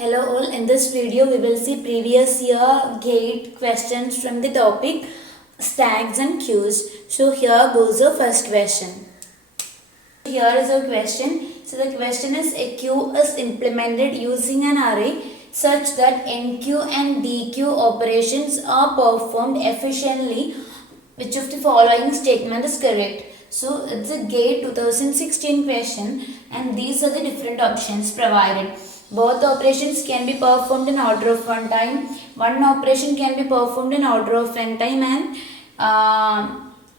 Hello all, in this video we will see previous year GATE questions from the topic stacks and queues. So here goes the first question. Here is a question. So the question is, a queue is implemented using an array such that NQ and DQ operations are performed efficiently. Which of the following statement is correct? So it's a GATE 2016 question and these are the different options provided. Both operations can be performed in order of one time. One operation can be performed in order of n time, and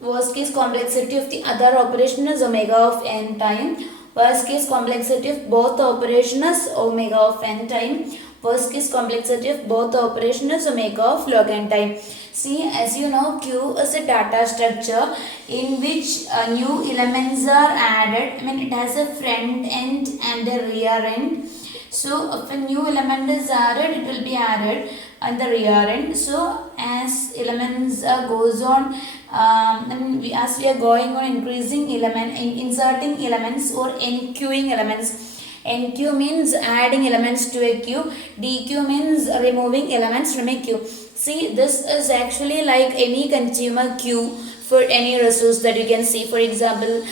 worst case complexity of the other operation is omega of n time. Worst case complexity of both operation is omega of n time. Worst case complexity of both operation is omega of log n time. See, as you know, Q is a data structure in which new elements are added. It has a front end and a rear end. So if a new element is added, it will be added on the rear end. So as elements goes on, as we are going on increasing inserting elements or enqueuing elements. NQ means adding elements to a queue. DQ means removing elements from a queue. See, this is actually like any consumer queue for any resource that you can see. For example,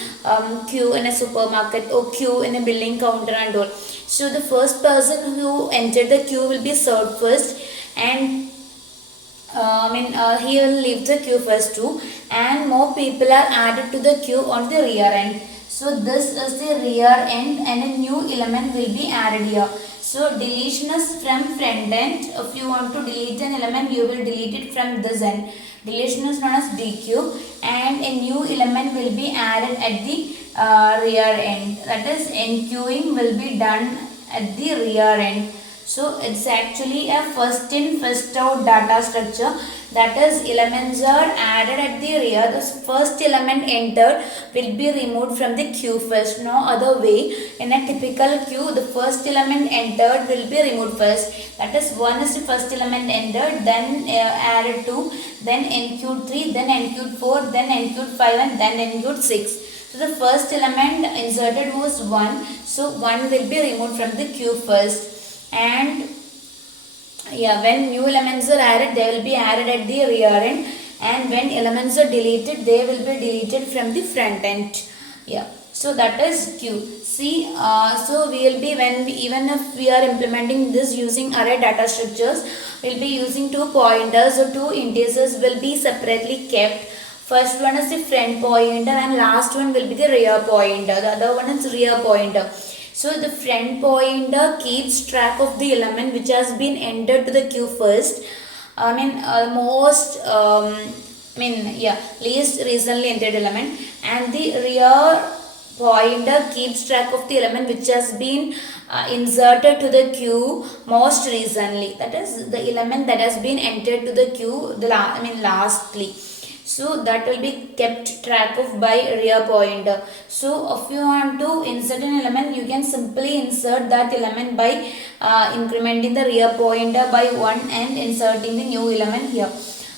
queue in a supermarket or queue in a billing counter and all. So the first person who entered the queue will be served first, and he will leave the queue first too, and more people are added to the queue on the rear end. So this is the rear end and a new element will be added here. So deletion is from front end. If you want to delete an element, you will delete it from this end. Deletion is known as DQ, and a new element will be added at the rear end. That is, enqueuing will be done at the rear end. So it's actually a first in first out data structure. That is, elements are added at the rear. The first element entered will be removed from the queue first. No other way. In a typical queue, the first element entered will be removed first. That is, 1 is the first element entered, then added 2, then enqueued 3, then enqueued 4, then enqueued 5, and then enqueued 6. So the first element inserted was 1. So 1 will be removed from the queue first. And when new elements are added, they will be added at the rear end, and when elements are deleted, they will be deleted from the front end. So that is Q. See, so we will be, even if we are implementing this using array data structures, we will be using two pointers or two integers will be separately kept. First one is the front pointer and last one will be the rear pointer. The other one is rear pointer. So the front pointer keeps track of the element which has been entered to the queue first. Least recently entered element, and the rear pointer keeps track of the element which has been inserted to the queue most recently. That is, the element that has been entered to the queue lastly. So that will be kept track of by rear pointer. So if you want to insert an element, you can simply insert that element by incrementing the rear pointer by 1 and inserting the new element here.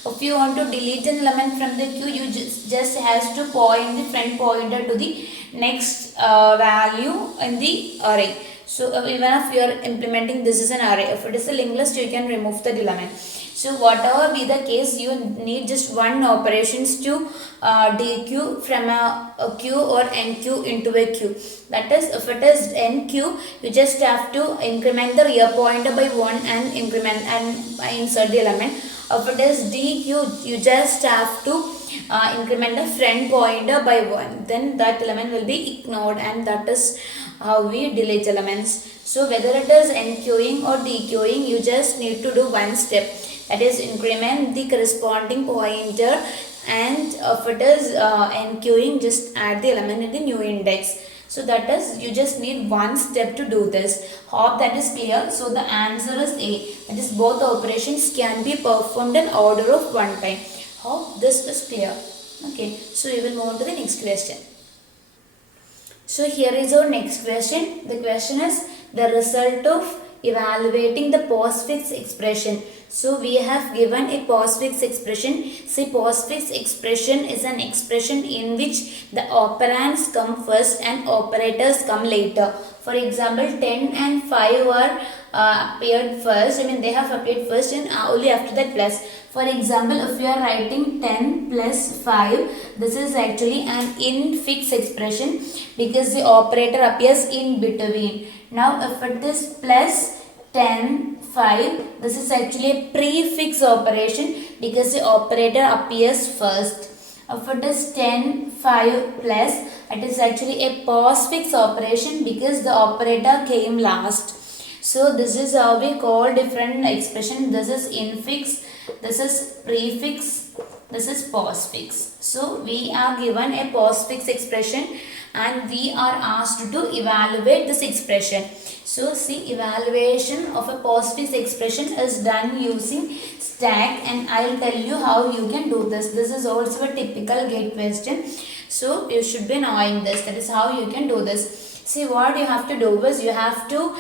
If you want to delete an element from the queue, you just has to point the front pointer to the next value in the array. So even if you are implementing this is an array, if it is a linked list, you can remove the element. So whatever be the case, you need just one operations to DQ from a queue or NQ into a queue. That is, if it is NQ, you just have to increment the rear pointer by 1 and increment and insert the element. If it is DQ, you just have to increment the front pointer by 1. Then that element will be ignored, and that is how we delete elements. So whether it is enqueuing or dequeuing, you just need to do one step. That is, increment the corresponding pointer, and if it is enqueuing, just add the element in the new index. So that is, you just need one step to do this. Hope that is clear. So the answer is A. That is, both operations can be performed in order of one time. Hope this is clear. Okay, so we will move on to the next question. So here is our next question. The question is the result of evaluating the postfix expression. So we have given a postfix expression. See, postfix expression is an expression in which the operands come first and operators come later. For example, 10 and 5 are appeared first. I mean they have appeared first and only after that plus. For example, if you are writing 10 plus 5, this is actually an infix expression because the operator appears in between. Now if it is plus 10, 5, this is actually a prefix operation because the operator appears first. If it is 10, 5 plus, it is actually a postfix operation because the operator came last. So this is how we call different expression. This is infix, this is prefix, this is postfix. So we are given a postfix expression and we are asked to evaluate this expression. So see, evaluation of a postfix expression is done using stack and I will tell you how you can do this. This is also a typical GATE question. So you should be knowing this. That is how you can do this. See, what you have to do is you have to,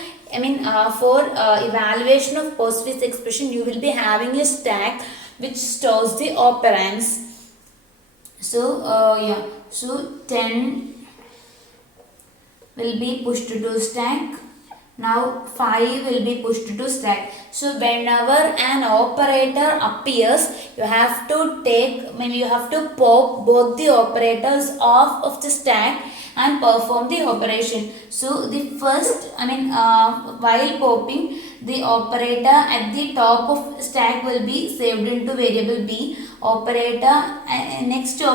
for evaluation of postfix expression, you will be having a stack which stores the operands. So so 10 will be pushed to stack. Now 5 will be pushed to stack. So whenever an operator appears, you have to you have to pop both the operators off of the stack and perform the operation. So the first, while popping, the operator at the top of stack will be saved into variable B. Next the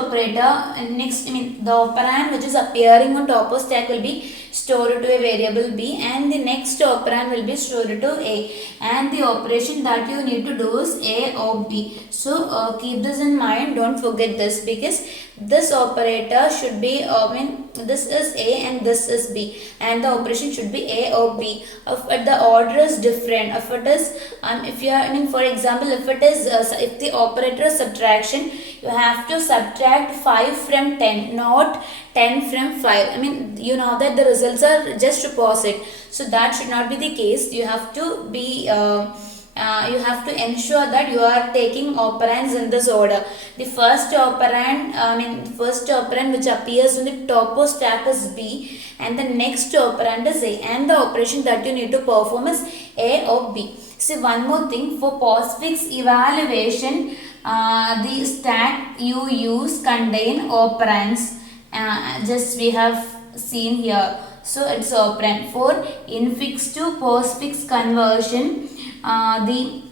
operand which is appearing on top of stack will be stored to a variable B and the next operand will be stored to A, and the operation that you need to do is A or B. So keep this in mind, don't forget this, because this operator should be, this is A and this is B and the operation should be A or B. If the order is different, if it is, for example, if it is, if the operator is subtraction, you have to subtract 5 from 10, not 10 from 5. You know that the results are just opposite. So that should not be the case. You have to be, you have to ensure that you are taking operands in this order. The first operand, which appears on the top of stack is B and the next operand is A, and the operation that you need to perform is A or B. See, one more thing, for postfix evaluation, the stack you use contain operands, just we have seen here. So it's operand. For infix to postfix conversion, the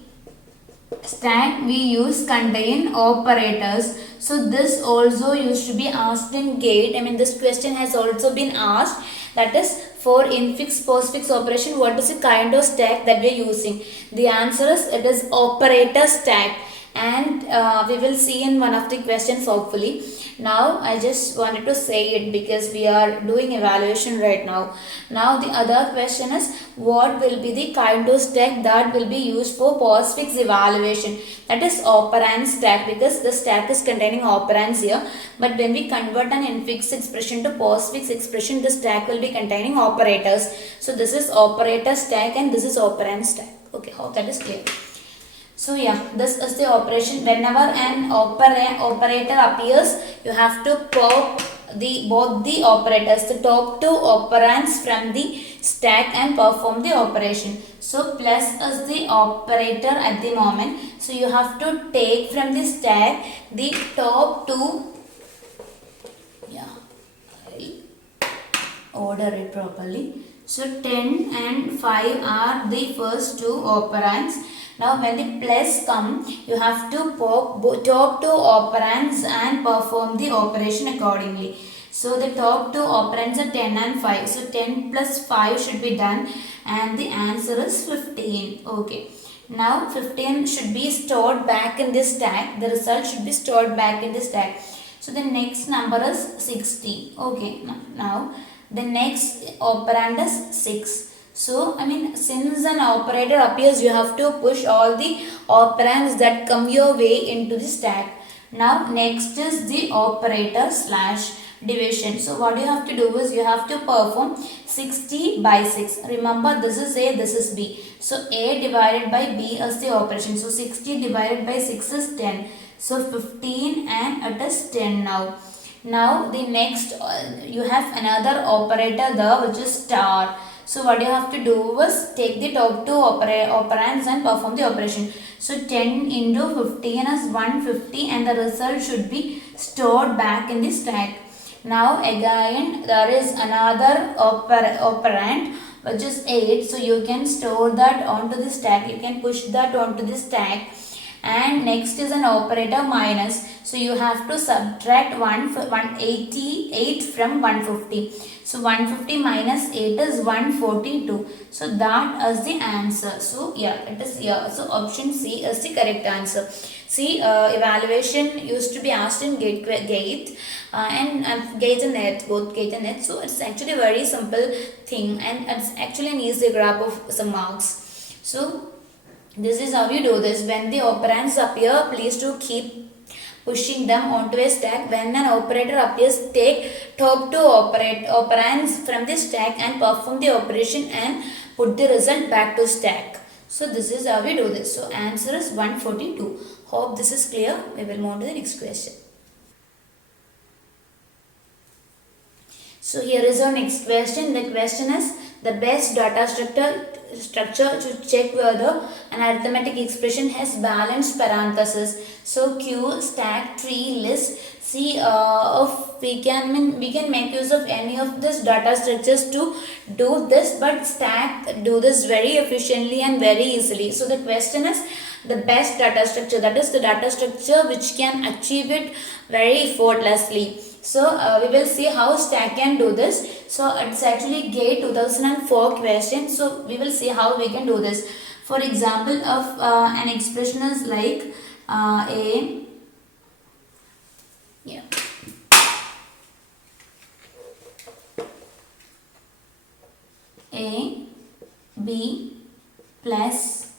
stack we use contain operators. So this also used to be asked in GATE. This question has also been asked. That is, for infix postfix operation, what is the kind of stack that we are using? The answer is, it is operator stack, and we will see in one of the questions hopefully. Now I just wanted to say it because we are doing evaluation right now. Now the other question is, what will be the kind of stack that will be used for postfix evaluation? That is operand stack, because the stack is containing operands here. But when we convert an infix expression to postfix expression, the stack will be containing operators. So this is operator stack and this is operand stack. Okay, hope that is clear. So yeah, this is the operation. Whenever an operator appears, you have to pop both the operators, the top two operands from the stack and perform the operation. So plus is the operator at the moment. So you have to take from the stack the top two. Yeah, I'll order it properly. So 10 and 5 are the first two operands. Now when the plus come, you have to pop top two operands and perform the operation accordingly. So the top two operands are 10 and 5. So 10 plus 5 should be done and the answer is 15. Okay. Now 15 should be stored back in this stack. The result should be stored back in the stack. So the next number is 60. Okay. Now the next operand is 6. So, since an operator appears, you have to push all the operands that come your way into the stack. Now, next is the operator slash division. So, what you have to do is you have to perform 60 by 6. Remember, this is A, this is B. So, A divided by B is the operation. So, 60 divided by 6 is 10. So, 15 and it is 10 now. Now, the next, you have another operator there which is star. So what you have to do is take the top two operands and perform the operation. So 10 into 15 is 150 and the result should be stored back in the stack. Now again there is another operand which is 8. So you can store that onto the stack. You can push that onto the stack. And next is an operator minus. So you have to subtract 188 from 150. So 150 minus 8 is 142. So that is the answer. So yeah, it is here. So option C is the correct answer. See, evaluation used to be asked in gate and gate and net, both gate and net. So it's actually a very simple thing and it's actually an easy grab of some marks. So this is how you do this. When the operands appear, please do keep pushing them onto a stack. When an operator appears, take top two operands from the stack and perform the operation and put the result back to stack. So this is how we do this. So answer is 142. Hope this is clear. We will move on to the next question. So here is our next question. The question is the best data structure to check whether an arithmetic expression has balanced parentheses. So Q, stack, tree, list. See, if we can make use of any of this data structures to do this, but stack do this very efficiently and very easily. So the question is the best data structure, that is the data structure which can achieve it very effortlessly. So we will see how stack can do this. So it's actually GATE 2004 question. So we will see how we can do this. For example, of an expression is like A, yeah, A, B plus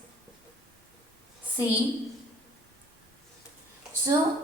C. So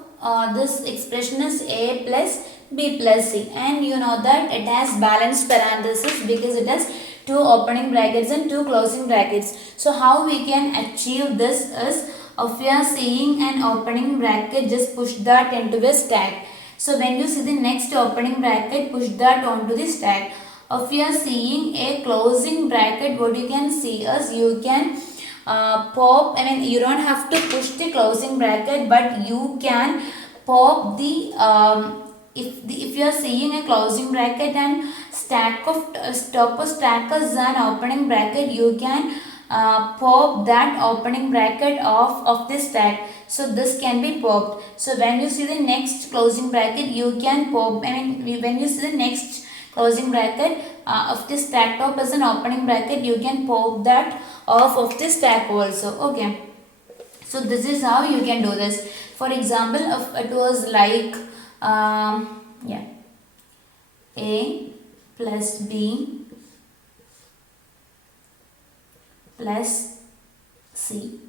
this expression is A plus B plus C, and you know that it has balanced parentheses because it has two opening brackets and two closing brackets. So how we can achieve this is, if we are seeing an opening bracket, just push that into a stack. So when you see the next opening bracket, push that onto the stack. If you are seeing a closing bracket, what you can see is you can pop, you don't have to push the closing bracket, but you can pop the if you are seeing a closing bracket and stack of top of stack is an opening bracket, you can pop that opening bracket off of the stack. So this can be popped. So when you see the next closing bracket, you can pop, when you see the next closing bracket of the stack top as an opening bracket, you can pop that off of the stack also. Okay, so this is how you can do this. For example, if it was like yeah, A plus B plus C.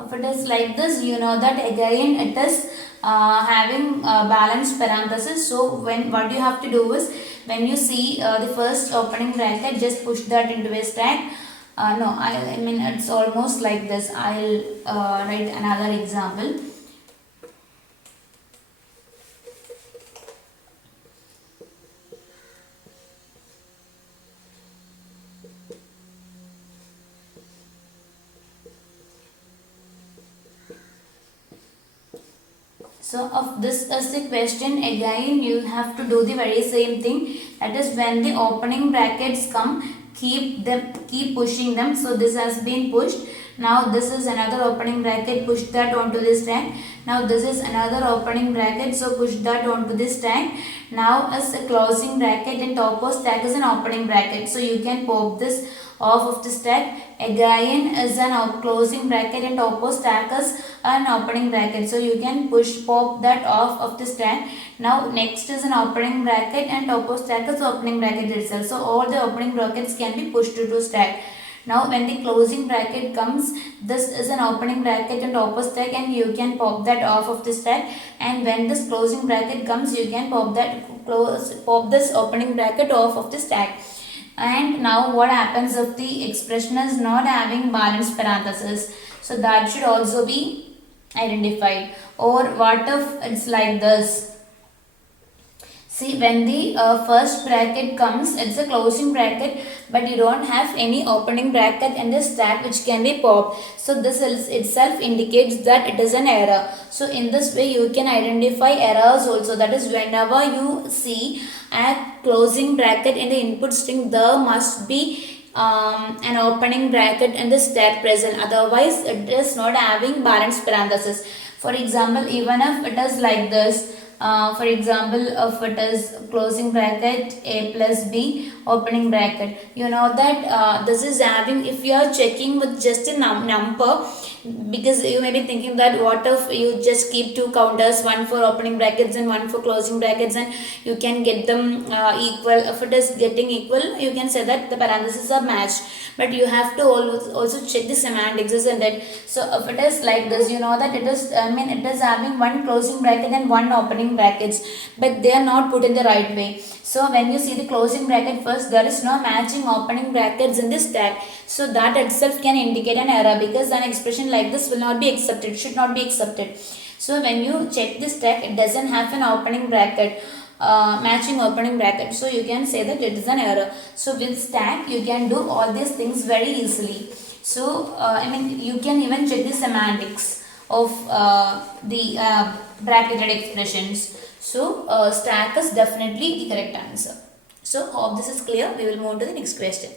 If it is like this, you know that again it is having balanced parentheses. So what you have to do is, when you see the first opening bracket, just push that into a stack. No, I mean it's almost like this. I'll write another example. So if this is the question, again you have to do the very same thing. That is, when the opening brackets come, keep pushing them. So this has been pushed. Now this is another opening bracket, push that onto this stack. Now this is another opening bracket, so push that onto this stack. Now as a closing bracket and top of stack is an opening bracket, so you can pop this off of the stack. Again is an closing bracket and top of stack is an opening bracket, so you can pop that off of the stack. Now next is an opening bracket and top of stack is opening bracket itself, so all the opening brackets can be pushed to stack. Now when the closing bracket comes, this is an opening bracket and top of stack, and you can pop that off of the stack. And when this closing bracket comes, you can pop this opening bracket off of the stack. And now what happens if the expression is not having balanced parentheses? So that should also be identified. Or what if it's like this? See, when the first bracket comes, it's a closing bracket, but you don't have any opening bracket in the stack which can be popped. So this itself indicates that it is an error. So in this way, you can identify errors also. That is, whenever you see a closing bracket in the input string, there must be an opening bracket in the stack present. Otherwise, it is not having balanced parenthesis. For example, even if it is like this, for example, if it is closing bracket a plus b opening bracket, you know that this is having, if you are checking with just a number, because you may be thinking that what if you just keep two counters, one for opening brackets and one for closing brackets, and you can get them equal. If it is getting equal, you can say that the parentheses are matched, but you have to also check the semantics, isn't it? So if it is like this, you know that it is, it is having one closing bracket and one opening brackets, but they are not put in the right way. So when you see the closing bracket first, there is no matching opening brackets in this stack. So that itself can indicate an error, because an expression like this will not be accepted, should not be accepted. So when you check this stack, it doesn't have an opening bracket, matching opening bracket. So you can say that it is an error. So with stack, you can do all these things very easily. So you can even check the semantics of the bracketed expressions. So stack is definitely the correct answer. So hope this is clear. We will move to the next question.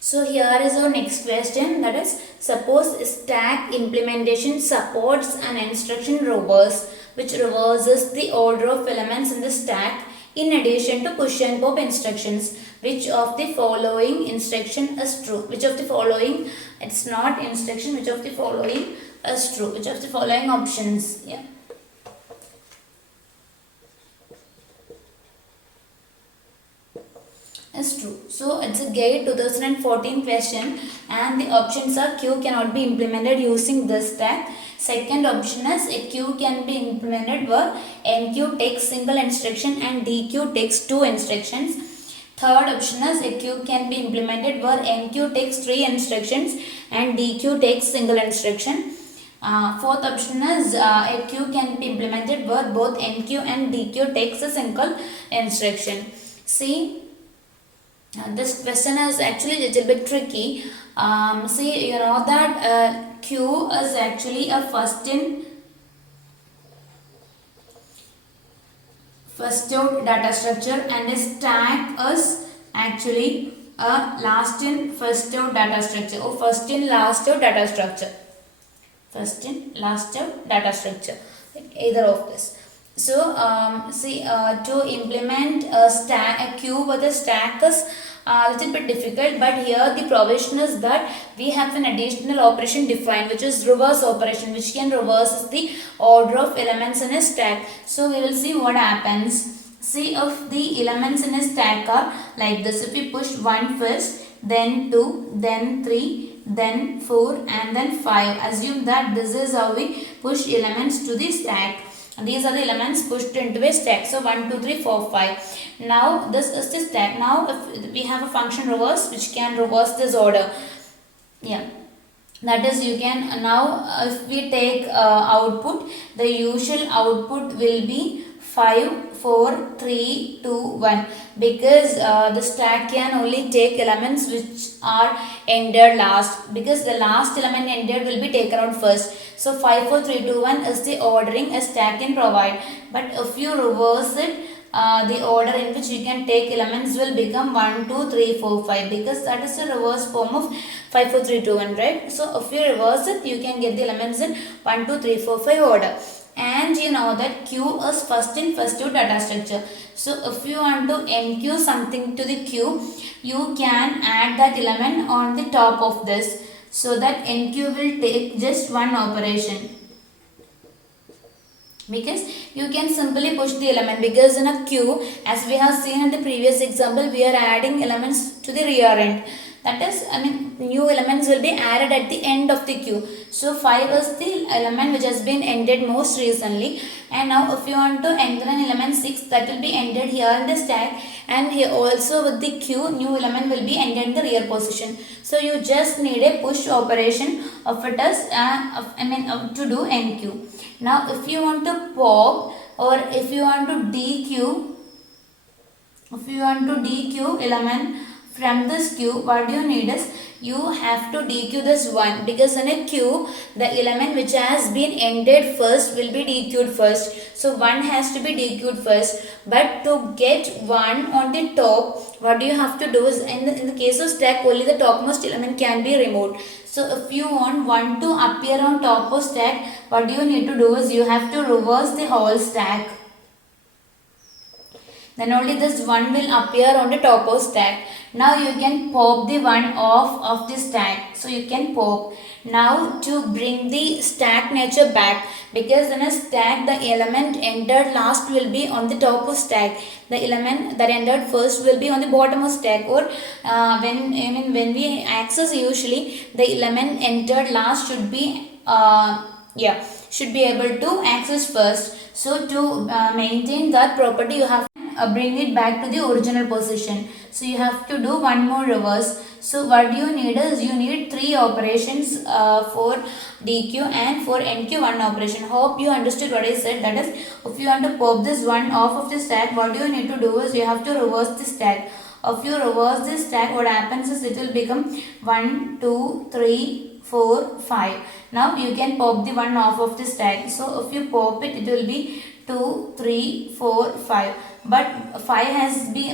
So here is our next question, that is, suppose stack implementation supports an instruction reverse which reverses the order of elements in the stack in addition to push and pop instructions. Which of the following instruction is true? Which of the following, it's not instruction, which of the following is true? Which of the following options? Yeah. Is true. So it's a GATE 2014 question, and the options are Q cannot be implemented using this stack. Second option is a Q can be implemented where NQ takes single instruction and DQ takes two instructions. Third option is a Q can be implemented where NQ takes three instructions and DQ takes single instruction. Fourth option is a Q can be implemented where both NQ and DQ takes a single instruction. See, this question is actually a little bit tricky. See, you know that Q is actually a first out data structure, and a stack is actually a last in first out data structure, or first in last out data structure. First in last out data structure, either of this. So to implement a queue with a stack is a little bit difficult, but here the provision is that we have an additional operation defined, which is reverse operation, which can reverse the order of elements in a stack. So we will see what happens. See, if the elements in a stack are like this, if we push 1 first, then 2, then 3, then 4, and then 5, assume that this is how we push elements to the stack. These are the elements pushed into a stack. So 1, 2, 3, 4, 5. Now this is the stack. Now if we have a function reverse which can reverse this order. Yeah. That is, you can now if we take output, the usual output will be 5, 4, 3, 2, 1, because the stack can only take elements which are entered last, because the last element entered will be taken out first. So 5, 4, 3, 2, 1 is the ordering a stack can provide. But if you reverse it, the order in which you can take elements will become 1, 2, 3, 4, 5, because that is the reverse form of 5, 4, 3, 2, 1, right? So if you reverse it, you can get the elements in 1, 2, 3, 4, 5 order. And you know that Q is first in first out data structure. So if you want to NQ something to the Q, you can add that element on the top of this, so that NQ will take just one operation. Because you can simply push the element, because in a queue, as we have seen in the previous example, we are adding elements to the rear end. That is, new elements will be added at the end of the queue. So 5 is the element which has been ended most recently. And now if you want to enter an element 6, that will be ended here in the stack. And here also with the queue, new element will be ended in the rear position. So you just need a push operation of it as, to do NQ. Now if you want to pop or if you want to deq element from this queue, what you need is you have to deq this one, because in a queue the element which has been ended first will be dequed first. So one has to be dequed first. But to get one on the top, what you have to do is, in the case of stack, only the topmost element can be removed. So if you want one to appear on top of stack, what you need to do is you have to reverse the whole stack. Then only this one will appear on the top of stack. Now you can pop the one off of the stack. So you can pop. Now to bring the stack nature back, because in a stack the element entered last will be on the top of stack. The element that entered first will be on the bottom of stack. Or when we access, usually the element entered last should be should be able to access first. So to maintain that property, you have bring it back to the original position. So you have to do one more reverse. So what you need is you need 3 operations for DQ and for NQ 1 operation. Hope you understood what I said. That is, if you want to pop this one off of the stack, what you need to do is you have to reverse the stack. If you reverse this stack, what happens is it will become 1, 2, 3, 4, 5. Now you can pop the one off of the stack. So if you pop it, it will be 2, 3, 4, 5. But 5 is the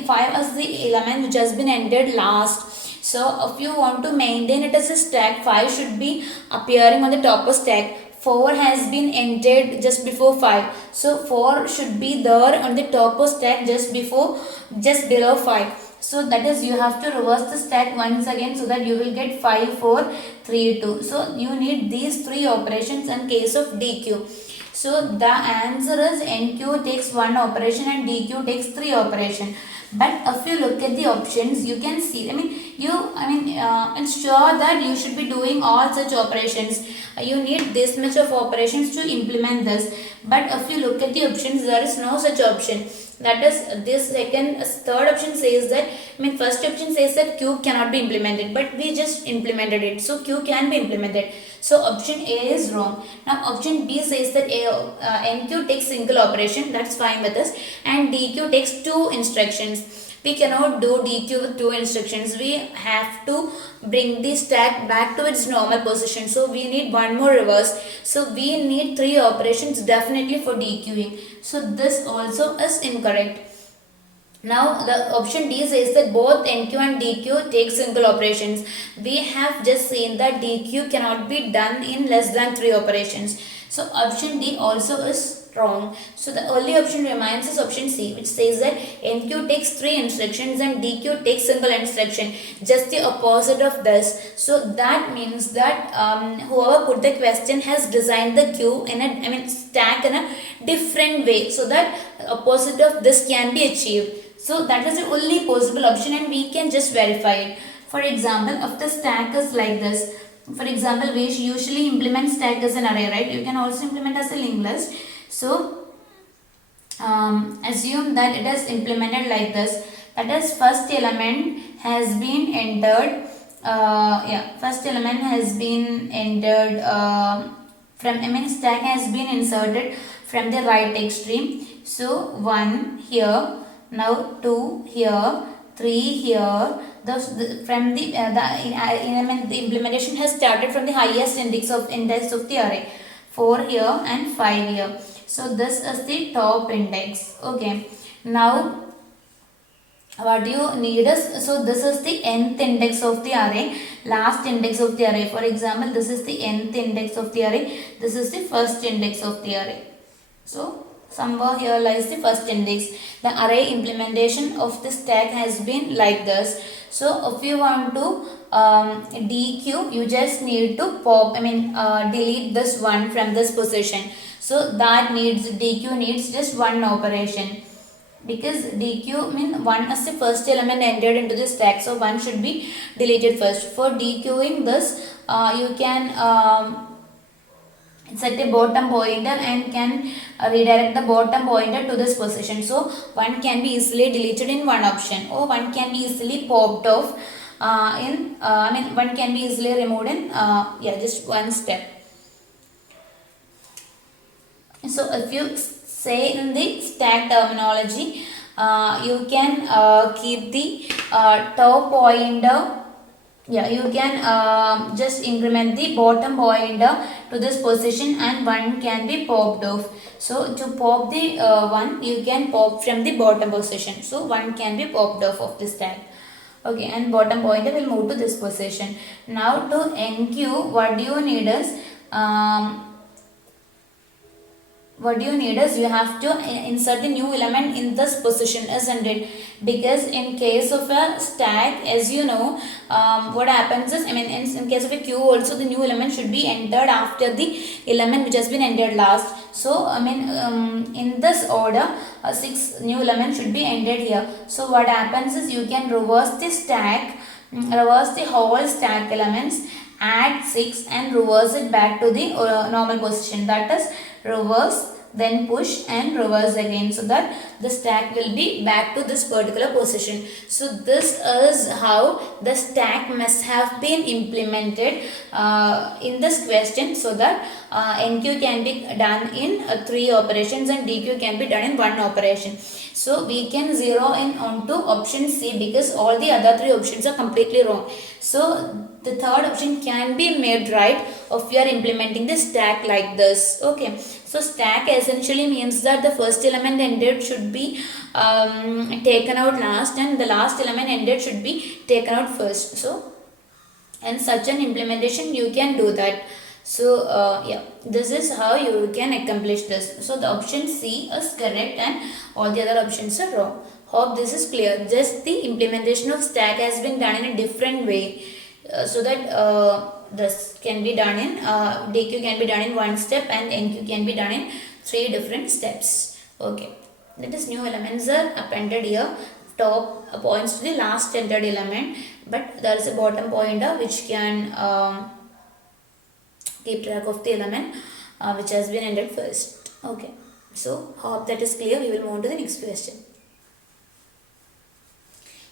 element which has been ended last. So if you want to maintain it as a stack, 5 should be appearing on the top of stack. 4 has been entered just before 5. So 4 should be there on the top of stack just below 5. So that is, you have to reverse the stack once again, so that you will get 5, 4, 3, 2. So you need these 3 operations in case of DQ. So the answer is NQ takes 1 operation and DQ takes 3 operation. But if you look at the options, you can see, it's sure that you should be doing all such operations. You need this much of operations to implement this. But if you look at the options, there is no such option. That is, this third option says that, first option says that Q cannot be implemented, but we just implemented it. So Q can be implemented. So option A is wrong. Now option B says that NQ takes single operation. That's fine with us. And DQ takes 2 instructions. We cannot do DQ with 2 instructions. We have to bring the stack back to its normal position. So we need one more reverse. So we need 3 operations definitely for DQing. So this also is incorrect. Now the option D says that both NQ and DQ take single operations. We have just seen that DQ cannot be done in less than 3 operations. So option D also is wrong. So the only option remains is option C, which says that NQ takes 3 instructions and DQ takes single instruction. Just the opposite of this. So that means that whoever put the question has designed the queue in a stack in a different way, so that opposite of this can be achieved. So that is the only possible option, and we can just verify it. For example, if the stack is like this, for example, we usually implement stack as an array, right? You can also implement as a linked list. So assume that it is implemented like this. That is, first element has been entered. First element has been entered stack has been inserted from the right extreme. So 1 here. Now 2 here, 3 here. The implementation has started from the highest index of the array. 4 here and 5 here. So this is the top index. Okay. Now what you need is, so this is the nth index of the array, last index of the array. For example, this is the nth index of the array. This is the first index of the array. So somewhere here lies the first index. The array implementation of the stack has been like this. So if you want to DQ, you just need to delete this one from this position. So that DQ needs just one operation, because DQ means 1 as the first element entered into the stack. So 1 should be deleted first. For DQing this, you can set a bottom pointer and can redirect the bottom pointer to this position. So 1 can be easily deleted in one option, or 1 can be easily popped off 1 can be easily removed in just one step. So if you say in the stack terminology, you can keep the top pointer. Yeah, you can just increment the bottom pointer to this position and one can be popped off. So to pop the one, you can pop from the bottom position. So one can be popped off of this stack. Okay, and bottom pointer will move to this position. Now to NQ, what do you need is you have to insert the new element in this position, isn't it? Because in case of a stack, as you know, what happens is, I mean, in case of a queue also, the new element should be entered after the element which has been entered last. So I mean, in this order, 6 new elements should be entered here. So what happens is, you can reverse the stack, reverse the whole stack elements, add 6 and reverse it back to the normal position, that is reverse, then push and reverse again, so that the stack will be back to this particular position. So this is how the stack must have been implemented in this question, so that NQ can be done in 3 operations and DQ can be done in 1 operation. So we can zero in onto option C, because all the other 3 options are completely wrong. So the third option can be made right if you are implementing the stack like this. Okay, so stack essentially means that the first element ended should be taken out last, and the last element ended should be taken out first. So in such an implementation you can do that. So yeah, this is how you can accomplish this. So the option C is correct and all the other options are wrong. Hope this is clear. Just the implementation of stack has been done in a different way, so that this can be done in DQ can be done in 1 step and NQ can be done in 3 different steps. Okay, that is new elements are appended here. Top points to the last entered element, but there is a bottom pointer which can keep track of the element which has been entered first. Okay, so hope that is clear. We will move to the next question.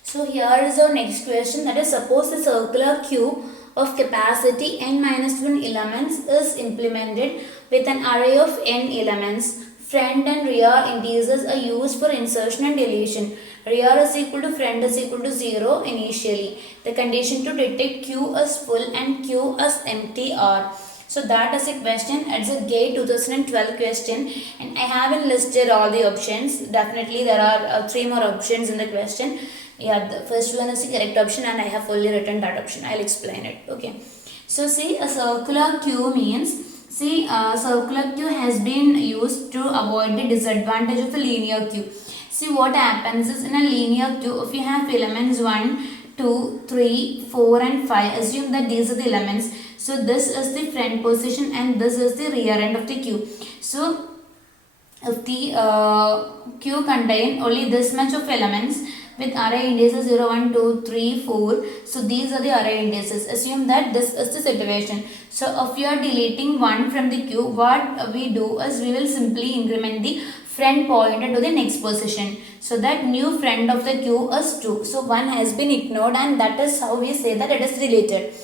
So here is our next question, that is, suppose the circular cube of capacity n minus 1 elements is implemented with an array of n elements. Friend and rear indices are used for insertion and deletion. Rear is equal to friend is equal to 0 initially. The condition to detect Q as full and Q as empty are. So that is a question. It's a GATE 2012 question, and I haven't listed all the options. Definitely there are 3 more options in the question. Yeah, the first one is the correct option and I have fully written that option. I'll explain it. Okay. So see, a circular queue means, see, circular queue has been used to avoid the disadvantage of a linear queue. See, what happens is, in a linear queue, if you have elements 1, 2, 3, 4 and 5, assume that these are the elements. So this is the front position and this is the rear end of the queue. So if the queue contain only this much of elements with array indices 0, 1, 2, 3, 4. So these are the array indices. Assume that this is the situation. So if you are deleting 1 from the queue, what we do is we will simply increment the friend pointer to the next position. So that new friend of the queue is 2. So 1 has been ignored and that is how we say that it is deleted.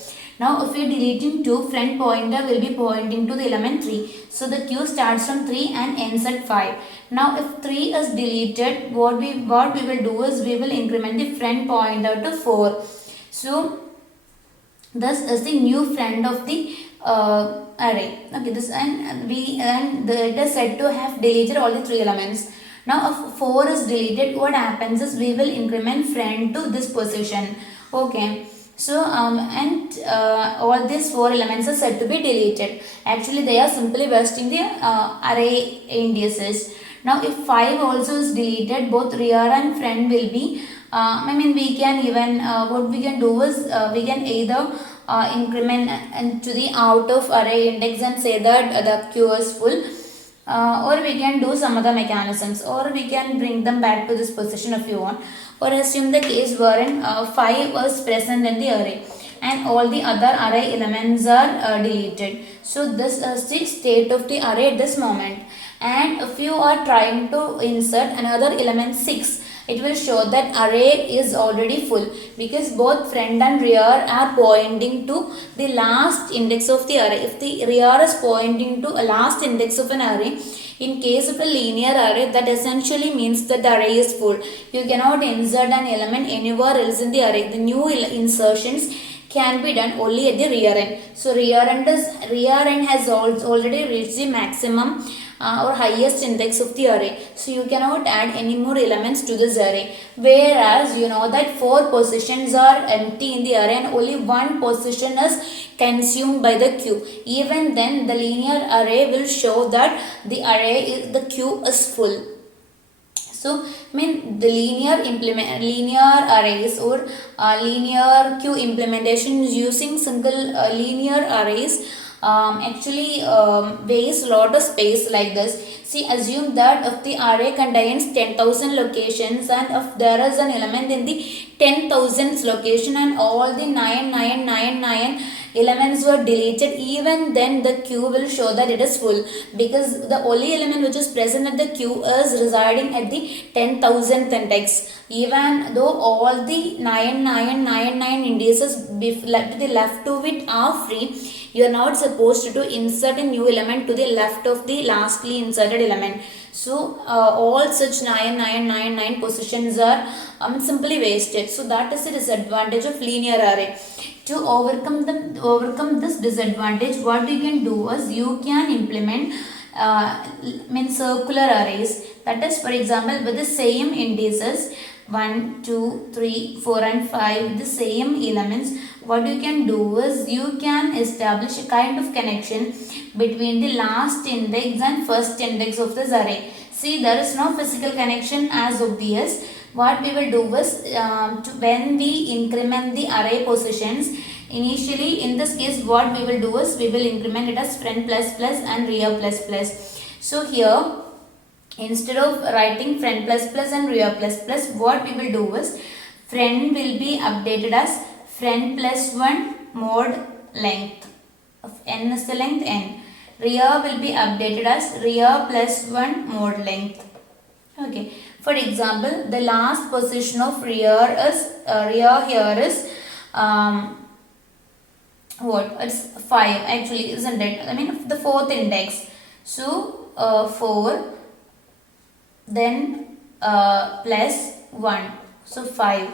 Now if we are deleting 2, friend pointer will be pointing to the element 3. So the queue starts from 3 and ends at 5. Now if 3 is deleted, what we will do is we will increment the friend pointer to 4. So this is the new friend of the array. Okay, this and it is said to have deleted all the 3 elements. Now if 4 is deleted, what happens is we will increment friend to this position. Okay. So all these 4 elements are said to be deleted. Actually they are simply wasting the array indices. Now if 5 also is deleted, both rear and friend will be we can even what we can do is we can either increment to the out of array index and say that the queue is full, or we can do some other mechanisms, or we can bring them back to this position if you want, or assume the case wherein 5 was present in the array and all the other array elements are deleted. So this is the state of the array at this moment. And if you are trying to insert another element 6 it will show that array is already full, because both front and rear are pointing to the last index of the array. If the rear is pointing to a last index of an array, in case of a linear array, that essentially means that the array is full. You cannot insert an element anywhere else in the array. The new insertions can be done only at the rear end. So rear end has already reached the maximum or highest index of the array. So you cannot add any more elements to this array. Whereas you know that 4 positions are empty in the array and only 1 position is consumed by the queue. Even then the linear array will show that the the queue is full. So, the linear arrays or linear queue implementations using single linear arrays actually waste lot of space like this. See, assume that if the array contains 10,000 locations and if there is an element in the 10,000th location and all the 9999 elements were deleted, even then the queue will show that it is full, because the only element which is present at the queue is residing at the 10,000th index. Even though all the 9999 indices left to it are free, you are not supposed to insert a new element to the left of the lastly inserted element. So all such 9999 positions are simply wasted. So that is the disadvantage of linear array. To overcome this disadvantage, what you can do is you can implement circular arrays. That is, for example, with the same indices 1, 2, 3, 4 and 5, the same elements, what you can do is you can establish a kind of connection between the last index and first index of this array. See, there is no physical connection as obvious. What we will do is when we increment the array positions, initially in this case what we will do is we will increment it as front plus plus and rear plus plus. So here, instead of writing front plus plus and rear plus plus, what we will do is front will be updated as front plus 1 mod length of n is the length n. Rear will be updated as rear plus 1 mod length. Okay. For example, the last position of rear here is what? It's 5 actually, isn't it? I mean the 4th index. So 4, then plus 1, so 5.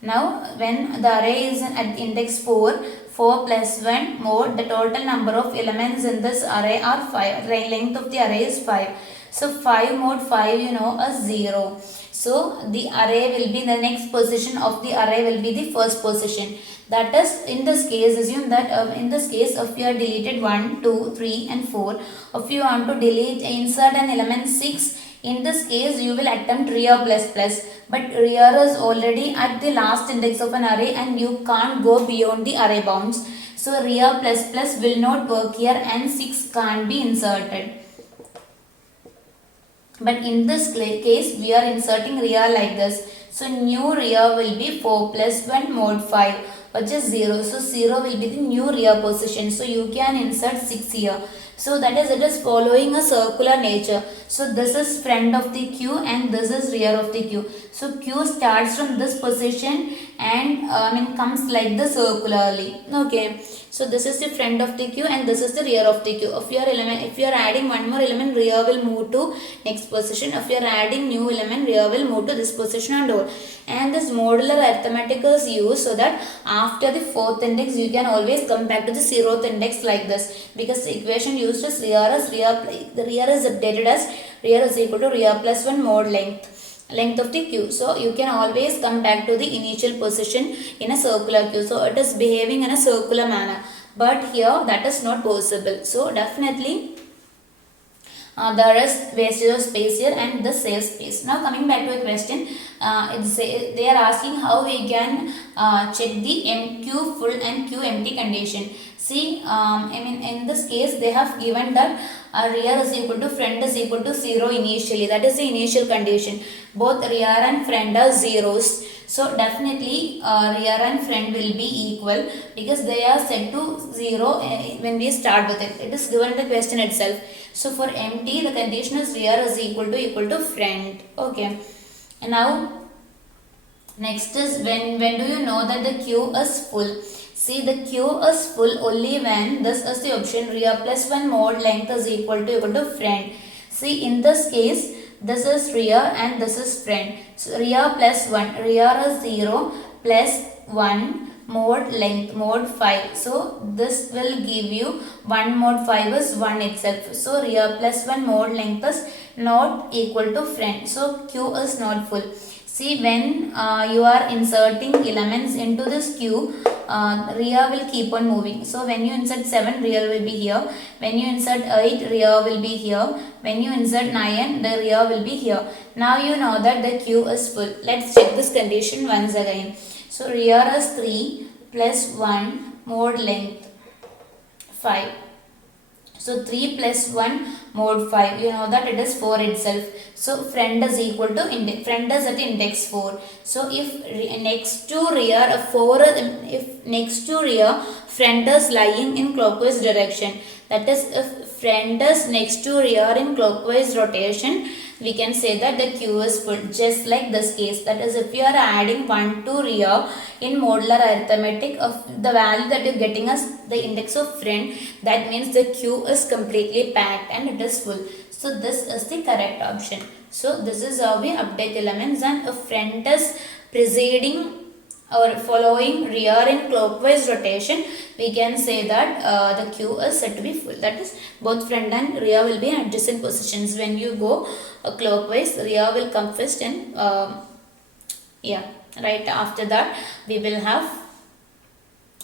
Now when the array is at index 4 plus 1 mod, the total number of elements in this array are 5. The length of the array is 5. So 5 mod 5 is 0. So the array will be, the next position of the array will be the first position. That is, in this case, assume that in this case, if you are deleted 1, 2, 3 and 4, if you want to insert an element 6, in this case you will attempt rear plus plus, but rear is already at the last index of an array and you can't go beyond the array bounds. So rear plus plus will not work here and 6 can't be inserted. But in this case we are inserting rear like this. So new rear will be 4 plus 1 mod 5, which is 0. So 0 will be the new rear position. So you can insert 6 here. So that is, it is following a circular nature. So this is front of the queue and this is rear of the queue. So queue starts from this position and comes like this circularly. Okay. So this is the front of the queue and this is the rear of the queue. If you are adding one more element, rear will move to next position. If you are adding new element, rear will move to this position and all. And this modular arithmetic is used so that after the 4th index you can always come back to the 0th index like this, because the equation used is the rear is updated as rear is equal to rear plus 1 mod length of the queue. So you can always come back to the initial position in a circular queue. So it is behaving in a circular manner, but here that is not possible. So definitely there is wastage of space here and this saves space. Now coming back to a question, they are asking how we can check the queue full and queue empty condition. See, in this case they have given that rear is equal to front is equal to 0 initially. That is the initial condition. Both rear and front are zeros. So definitely rear and front will be equal because they are set to 0 when we start with it. It is given in the question itself. So for empty the condition is rear is equal to front. Okay. And now Next is when do you know that the queue is full? See, the queue is full only when this is the option rear plus 1 mod length is equal to front. See, in this case, this is rear and this is front. So rear plus 1, rear is 0 plus 1 mod length mod 5. So this will give you 1 mod 5 is 1 itself. So rear plus 1 mod length is not equal to front. So queue is not full. See, when you are inserting elements into this queue, rear will keep on moving. So when you insert 7, rear will be here. When you insert 8, rear will be here. When you insert 9, the rear will be here. Now you know that the queue is full. Let's check this condition once again. So rear is 3 plus 1 mod length 5. So 3 plus 1 mod 5, you know that it is 4 itself. So front is equal to front is at index 4. So if next to rear if next to rear front is lying in clockwise direction, that is if front is next to rear in clockwise rotation, we can say that the queue is full, just like this case. That is, if you are adding 1 to rear in modular arithmetic of the value that you are getting as the index of front, that means the queue is completely packed and it is full. So this is the correct option. So this is how we update elements, and if front is preceding or following rear in clockwise rotation, we can say that the queue is said to be full. That is, both front and rear will be in adjacent positions. When you go clockwise, rear will come first, and right after that we will have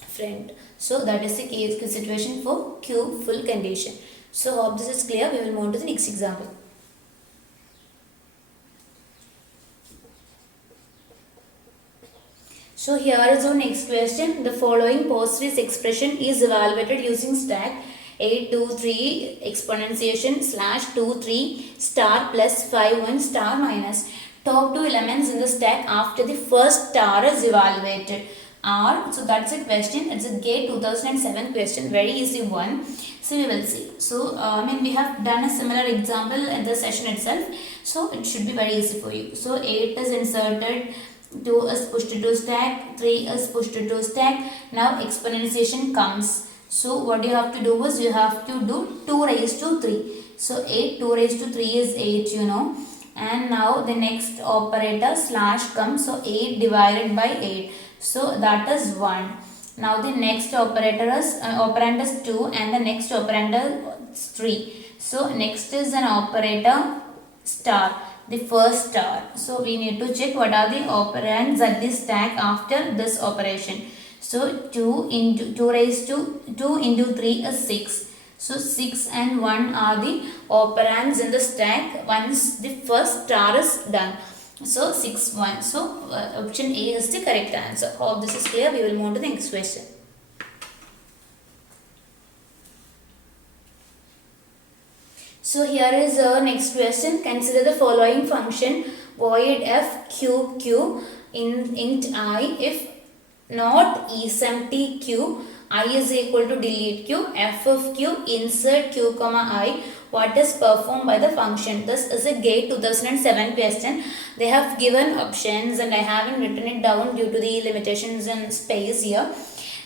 front. So that is the case situation for queue full condition. So hope this is clear. We will move to the next example. So here is our next question. The following postseries expression is evaluated using stack 8, 2, 3 exponentiation slash 2, 3 star plus 5, 1 star minus. Top two elements in the stack after the first star is evaluated are. So that's a question. It's a GATE 2007 question. Very easy one. So we will see. So we have done a similar example in the session itself. So it should be very easy for you. So 8 is inserted. 2 is pushed to stack, 3 is pushed to stack. Now exponentiation comes. So what you have to do is you have to do 2 raised to 3. So 2 raised to 3 is 8, you know. And now the next operator slash comes. So 8 divided by 8. So that is 1. Now the next operator is operand is 2 and the next operand is 3. So next is an operator star. The first star. So we need to check what are the operands at the stack after this operation. So 2 raised to 2 into 3 is 6. So 6 and 1 are the operands in the stack once the first star is done. So 6, 1. So option A is the correct answer. Hope this is clear. We will move to the next question. So here is our next question. Consider the following function void f q q in int I if not is empty q, I is equal to delete q, f of q insert q comma I. What is performed by the function? This is a GATE 2007 question. They have given options and I haven't written it down due to the limitations in space here.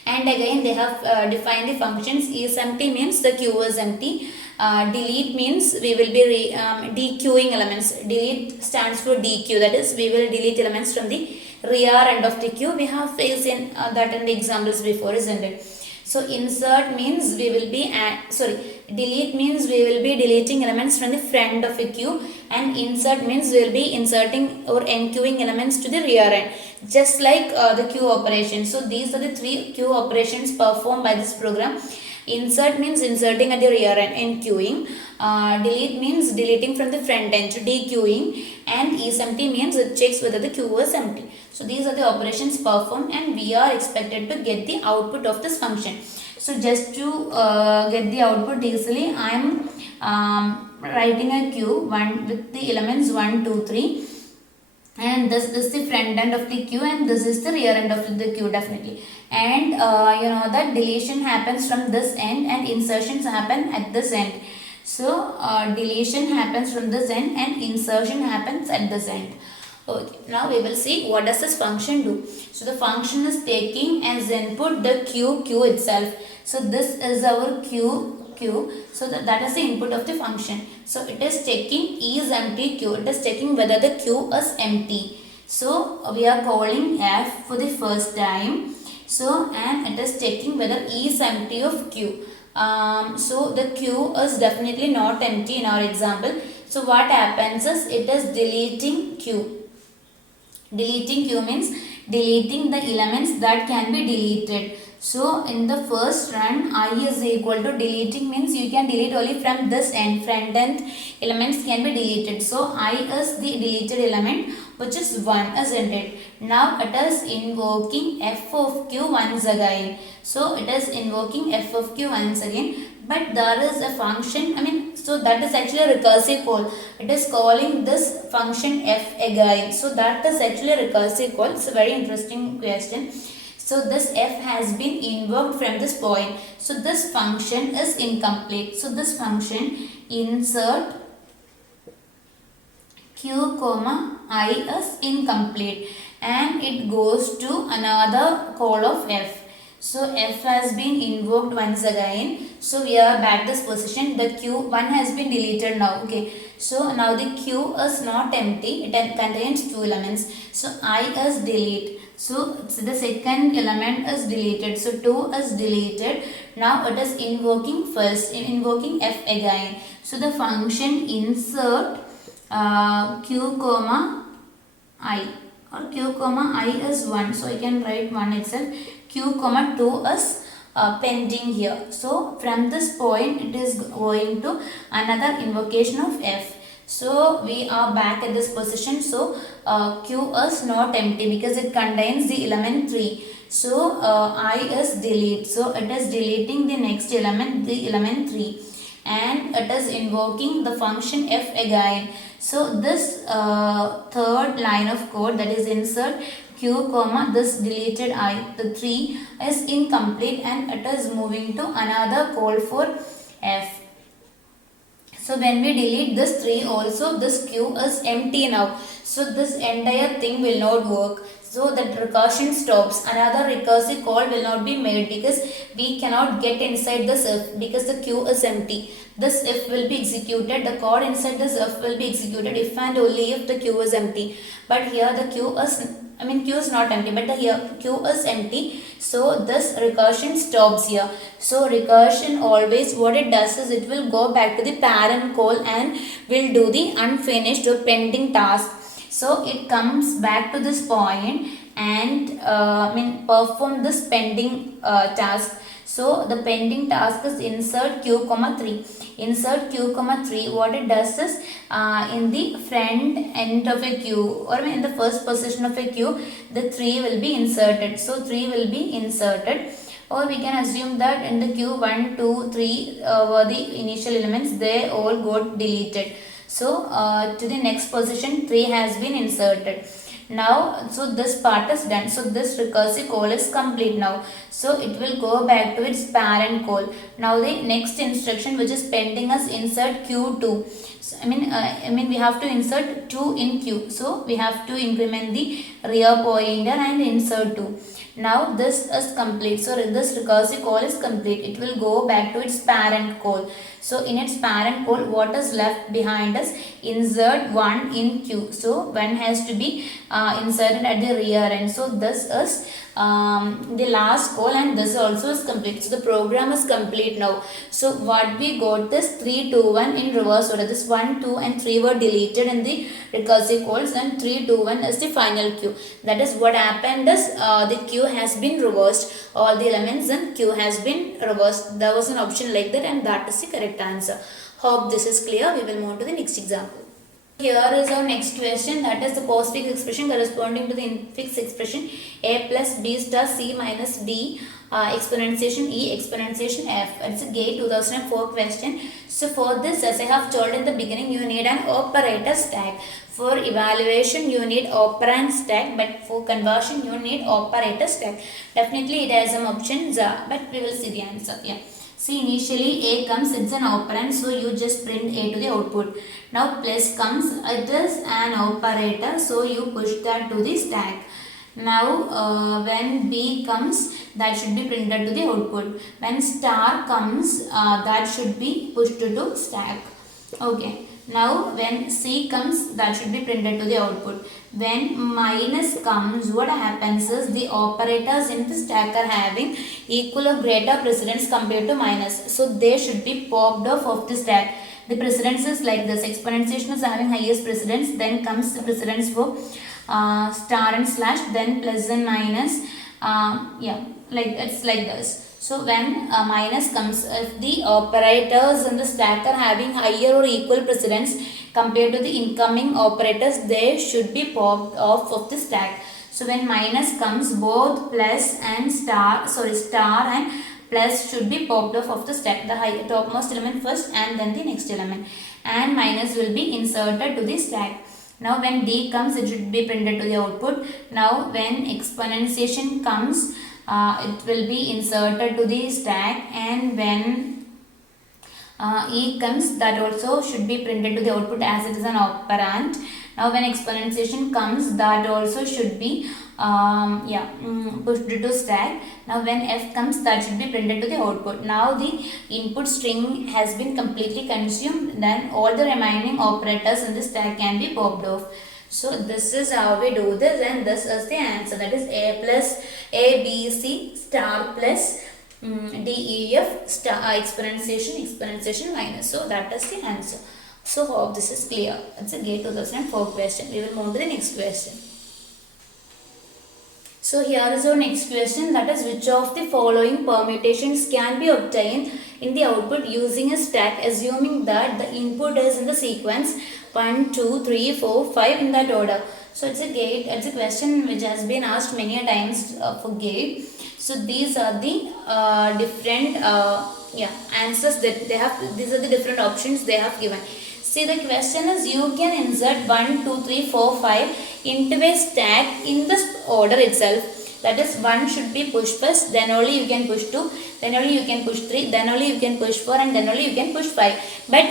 And again they have defined the functions. Is empty means the queue is empty. Delete means we will be dequeuing elements. Delete stands for dequeue, that is we will delete elements from the rear end of the queue. We have faced in that in the examples before, isn't it? So insert means we will be delete means we will be deleting elements from the front of a queue, and insert means we will be inserting or enqueuing elements to the rear end, just like the queue operation. So these are the three queue operations performed by this program. Insert means inserting at the rear end, enqueuing. Delete means deleting from the front end, dequeuing. And is empty means it checks whether the queue is empty. So these are the operations performed and we are expected to get the output of this function. So just to get the output easily, I am writing a queue with the elements 1, 2, 3. And this is the front end of the queue and this is the rear end of the queue definitely. And you know that deletion happens from this end and insertions happen at this end. So deletion happens from this end and insertion happens at this end. Okay, now we will see what does this function do. So the function is taking as input the q itself. So this is our q. So that is the input of the function. So it is taking is empty q. It is taking whether the q is empty. So we are calling f for the first time. So and it is taking whether E is empty of Q. So the Q is definitely not empty in our example. So what happens is it is deleting Q. Deleting Q means deleting the elements that can be deleted. So in the first run, I is equal to deleting means you can delete only from this end. Front end elements can be deleted. So I is the deleted element, which is 1, isn't it? Now it is invoking f of q once again. So it is invoking f of q once again. But there is a function, so that is actually a recursive call. It is calling this function f again. So that is actually a recursive call. It's a very interesting question. So this f has been invoked from this point. So this function is incomplete. So this function insert q comma I is incomplete and it goes to another call of f. So f has been invoked once again. So we are back this position. The q1 has been deleted now. Okay. So now the q is not empty. It contains 2 elements. So I is delete. So the second element is deleted. So 2 is deleted. Now it is invoking f again. So the function insert q comma I or q comma I is 1. So I can write 1 itself. Q comma 2 is pending here. So from this point it is going to another invocation of f. So we are back at this position. So q is not empty because it contains the element 3. So I is delete. So it is deleting the next element, the element 3. And it is invoking the function f again. So this third line of code, that is insert q comma this deleted I, the 3 is incomplete and it is moving to another call for f. So when we delete this 3 also, this q is empty now. So this entire thing will not work. So that recursion stops. Another recursive call will not be made because we cannot get inside this if because the queue is empty. This if will be executed. The code inside this if will be executed if and only if the queue is empty. But here the queue is not empty, but the here queue is empty. So this recursion stops here. So recursion always what it does is it will go back to the parent call and will do the unfinished or pending task. So it comes back to this point and perform this pending task. So the pending task is insert q comma 3. Insert q comma 3. What it does is in the front end of a queue or in the first position of a queue, the 3 will be inserted. So 3 will be inserted. Or we can assume that in the queue 1, 2, 3 were the initial elements. They all got deleted. So to the next position 3 has been inserted. Now so this part is done. So this recursive call is complete now. So it will go back to its parent call. Now the next instruction which is pending is insert q2. So, we have to insert 2 in q. So we have to increment the rear pointer and insert 2. Now this is complete. So this recursive call is complete. It will go back to its parent call. So in its parent call, what is left behind is insert 1 in Q. So 1 has to be inserted at the rear end. So this is the last call and this also is complete. So the program is complete now. So what we got is 3, 2, 1 in reverse order. This 1, 2 and 3 were deleted in the recursive calls and 3, 2, 1 is the final Q. That is what happened is the Q has been reversed. All the elements in Q has been reversed. There was an option like that and that is the correct answer. Hope this is clear. We will move to the next example. Here is our next question, that is the postfix expression corresponding to the infix expression a plus b star c minus d exponentiation E, exponentiation F. It's a GATE 2004 question. So for this, as I have told in the beginning, you need an operator stack. For evaluation, you need operand stack, but for conversion, you need operator stack. Definitely, it has some options, but we will see the answer. Yeah. See, initially A comes, it's an operand, so you just print A to the output. Now plus comes, it is an operator, so you push that to the stack. Now when B comes, that should be printed to the output. When star comes, that should be pushed to stack. Okay. Now when C comes, that should be printed to the output. When minus comes, what happens is the operators in the stack are having equal or greater precedence compared to minus. So they should be popped off of the stack. The precedence is like this. Exponentiation is having highest precedence. Then comes the precedence for star and slash. Then plus and minus. Yeah, like it's like this. So when minus comes, if the operators in the stack are having higher or equal precedence compared to the incoming operators, they should be popped off of the stack. So when minus comes, both plus and star and plus should be popped off of the stack. The topmost element first and then the next element. And minus will be inserted to the stack. Now when D comes, it should be printed to the output. Now when exponentiation comes, it will be inserted to the stack, and when E comes, that also should be printed to the output as it is an operand. Now when exponentiation comes, that also should be pushed to stack. Now when F comes, that should be printed to the output. Now the input string has been completely consumed, then all the remaining operators in the stack can be popped off. So this is how we do this, and this is the answer, that is A plus A, B, C star plus D, E, F star exponentiation minus. So that is the answer. So hope this is clear. It's a GATE 2004 question. We will move to the next question. So here is our next question, that is which of the following permutations can be obtained in the output using a stack, assuming that the input is in the sequence 1, 2, 3, 4, 5 in that order. So it's a question which has been asked many a times for GATE. So these are the different answers that they have. These are the different options they have given. See, the question is you can insert 1, 2, 3, 4, 5 into a stack in this order itself. That is, 1 should be pushed first, then only you can push 2, then only you can push 3, then only you can push 4, and then only you can push 5. But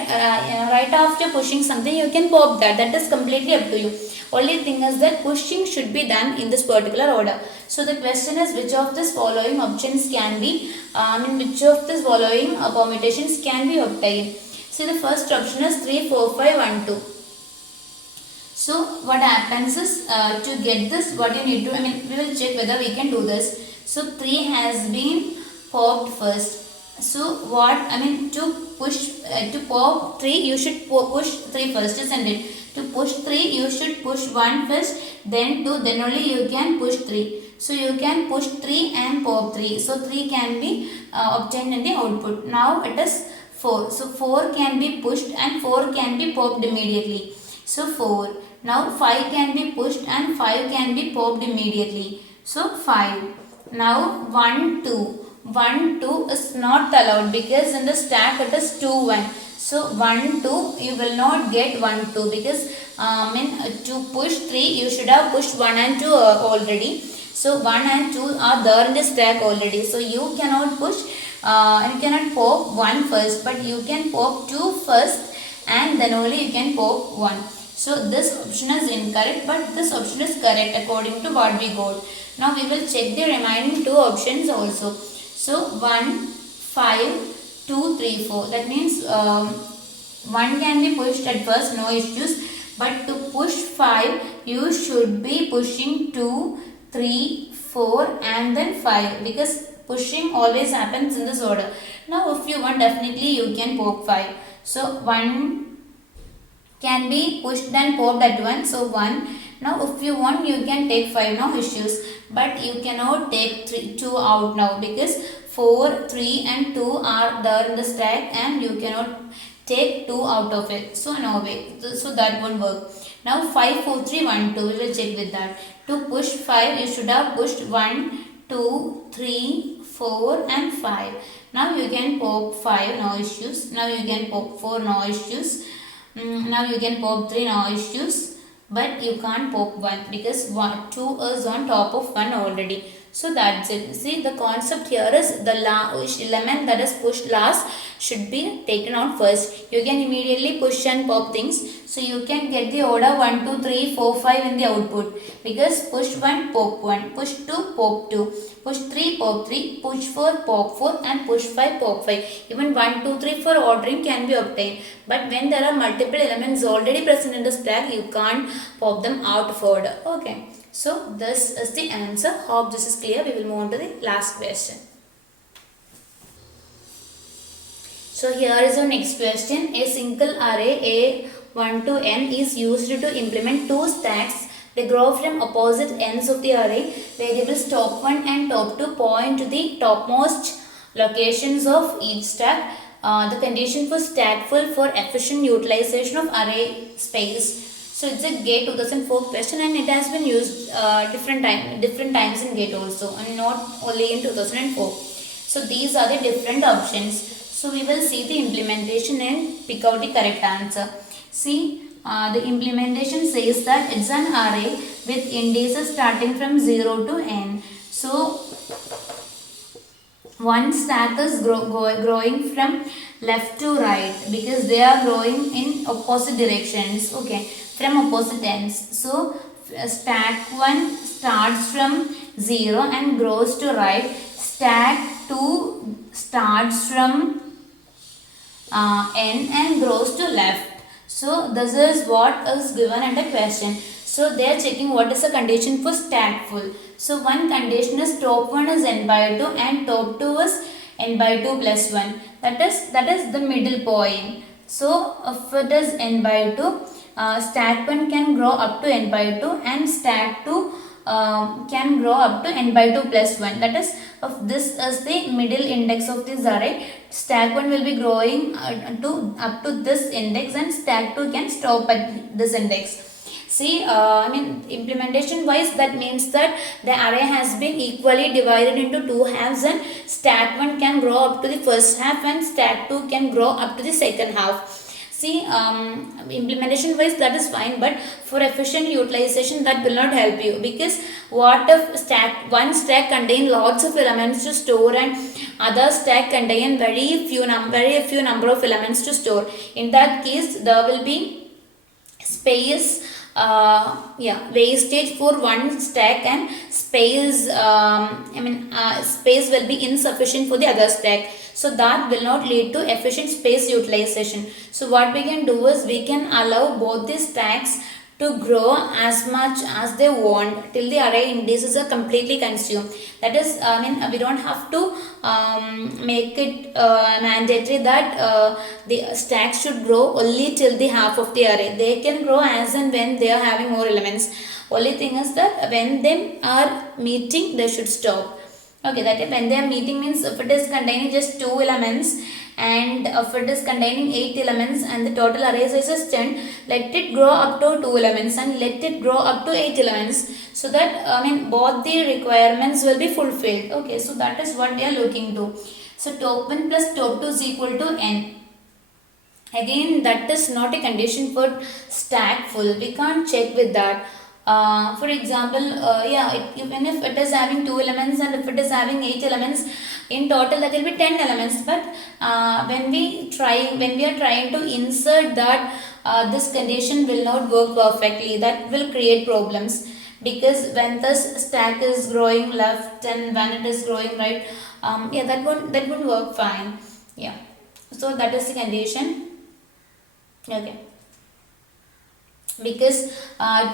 right after pushing something, you can pop that. That is completely up to you. Only thing is that pushing should be done in this particular order. So the question is which of these following options can be, which of these following permutations can be obtained. See, the first option is 3, 4, 5, 1, 2. So what happens is to get this, what you need to, we will check whether we can do this. So 3 has been popped first. So what, to push, to pop 3, you should push 3 first, isn't it? To push 3, you should push 1 first, then 2, then only you can push 3. So you can push 3 and pop 3. So 3 can be obtained in the output. Now it is 4. So 4 can be pushed and 4 can be popped immediately. So 4. Now 5 can be pushed and 5 can be popped immediately. So 5. Now 1, 2. 1, 2 is not allowed because in the stack it is 2, 1. So 1, 2 you will not get 1, 2 because to push 3 you should have pushed 1 and 2 already. So 1 and 2 are there in the stack already. So you cannot push and cannot pop 1 first, but you can pop 2 first and then only you can pop 1. So this option is incorrect, but this option is correct according to what we got. Now we will check the remaining 2 options also. So 1, 5, 2, 3, 4. That means 1 can be pushed at first, no issues. But to push 5, you should be pushing 2, 3, 4 and then 5. Because pushing always happens in this order. Now if you want, definitely you can pop 5. So 1 can be pushed and popped at once. So 1. Now if you want, you can take 5, no issues. But you cannot take 2 out now because 4, 3 and 2 are there in the stack and you cannot take 2 out of it. So no way. So that won't work. Now 5, 4, 3, 1, 2. We will check with that. To push 5, you should have pushed 1, 2, 3, 4 and 5. Now you can pop 5, no issues. Now you can pop 4, no issues. Now you can pop 3, no issues. But you can't pop 1 because 2 is on top of 1 already. So that's it. See, the concept here is the element that is pushed last should be taken out first. You can immediately push and pop things. So you can get the order 1, 2, 3, 4, 5 in the output. Because push 1, pop 1, push 2, pop 2, push 3, pop 3, push 4, pop 4 and push 5, pop 5. Even 1, 2, 3 for ordering can be obtained. But when there are multiple elements already present in the stack, you can't pop them out of order. Okay. So this is the answer. Hope this is clear. We will move on to the last question. So here is our next question. A single array A1 to n is used to implement two stacks. They grow from opposite ends of the array. Variables top 1 and top 2 point to the topmost locations of each stack. The condition for stackful for efficient utilization of array space. So it's a GATE 2004 question and it has been used different times in GATE also and not only in 2004. So these are the different options. So we will see the implementation and pick out the correct answer. See, the implementation says that it's an array with indices starting from 0 to n. So one stack is growing from left to right because they are growing in opposite directions. Okay, from opposite ends. So stack 1 starts from 0 and grows to right. Stack 2 starts from n and grows to left. So this is what is given under question. So they are checking what is the condition for stackful. So one condition is top 1 is n by 2 and top 2 is n by 2 plus 1. That is the middle point. So if it is n by 2, stack 1 can grow up to n by 2 and stack 2 can grow up to n by 2 plus 1. That is, if this is the middle index of this array, stack 1 will be growing up to this index and stack 2 can stop at this index. See, implementation wise, that means that the array has been equally divided into two halves and stack 1 can grow up to the first half and stack 2 can grow up to the second half. See, implementation wise that is fine, but for efficient utilization that will not help you, because what if one stack contain lots of elements to store and other stack contain very few number of elements to store. In that case, there will be space wastage for one stack and space space will be insufficient for the other stack. So that will not lead to efficient space utilization. So what we can do is we can allow both the stacks to grow as much as they want till the array indices are completely consumed. That is, we don't have to make it mandatory that the stacks should grow only till the half of the array. They can grow as and when they are having more elements. Only thing is that when they are meeting, they should stop. Okay, that is when they are meeting means if it is containing just 2 elements and if it is containing 8 elements and the total array size is 10, let it grow up to 2 elements and let it grow up to 8 elements, so that both the requirements will be fulfilled. Okay, so that is what they are looking to. So top 1 plus top 2 is equal to n. Again, that is not a condition for stack full. We can't check with that. For example, even if it is having 2 elements and if it is having 8 elements, in total that will be 10 elements. But when we are trying to insert that, this condition will not work perfectly. That will create problems, because when this stack is growing left and when it is growing right, that won't work fine. Yeah, so that is the condition. Okay, because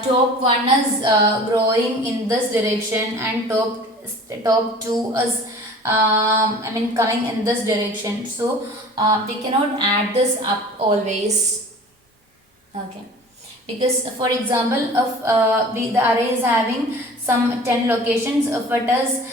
top 1 is growing in this direction and top 2 is coming in this direction, so we cannot add this up always. Okay, because for example, if the array is having some 10 locations, if it is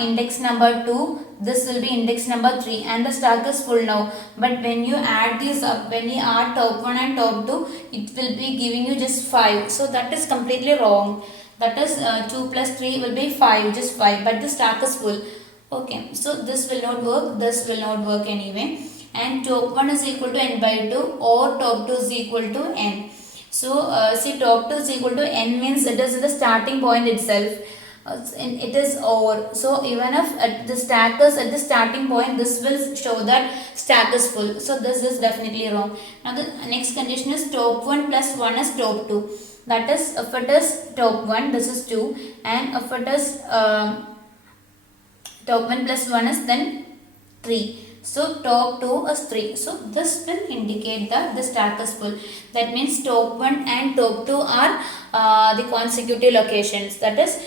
index number 2, this will be index number 3 and the stack is full now. But when you add these up, when you add top 1 and top 2, it will be giving you just 5. So that is completely wrong. That is 2 plus 3 will be 5, just 5, but the stack is full. Okay, so this will not work, this will not work anyway. And top 1 is equal to n by 2 or top 2 is equal to n. So see, top 2 is equal to n means it is the starting point itself. And it is over. So even if the stack is at the starting point, this will show that stack is full. So this is definitely wrong. Now the next condition is top 1 plus 1 is top 2. That is, if it is top 1, this is 2, and if it is top 1 plus 1 is then 3. So top 2 is 3. So this will indicate that the stack is full. That means top 1 and top 2 are the consecutive locations. That is,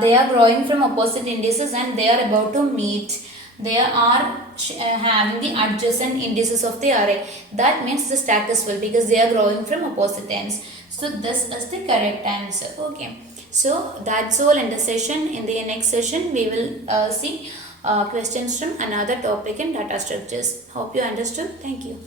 they are growing from opposite indices and they are about to meet. They are having the adjacent indices of the array. That means the stack is full because they are growing from opposite ends. So this is the correct answer. Okay. So that's all in the session. In the next session, we will see questions from another topic in data structures. Hope you understood. Thank you.